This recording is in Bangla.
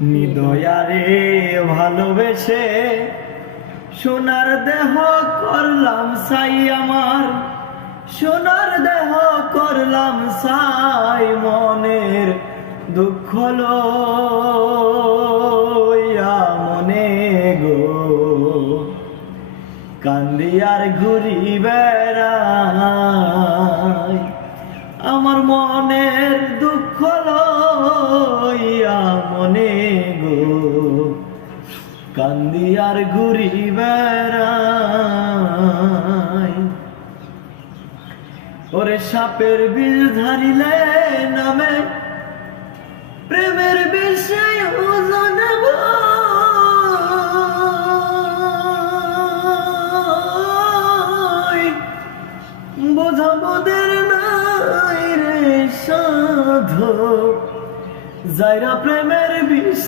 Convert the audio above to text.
নিদয়ারে ভালোবেসে সোনার দেহ করলাম সাই আমার, সোনার দেহ করলাম সাই, মনের দুঃখ লইয়া মনে গো কান্দি আর ঘুরি বেড়াই, আমার মনের দুঃখ লইয়া মনে গো কান্দি আর ঘুরি বেড়াই। ওরে সাপের বিষ ধারিলে নামে, প্রেমের বিষ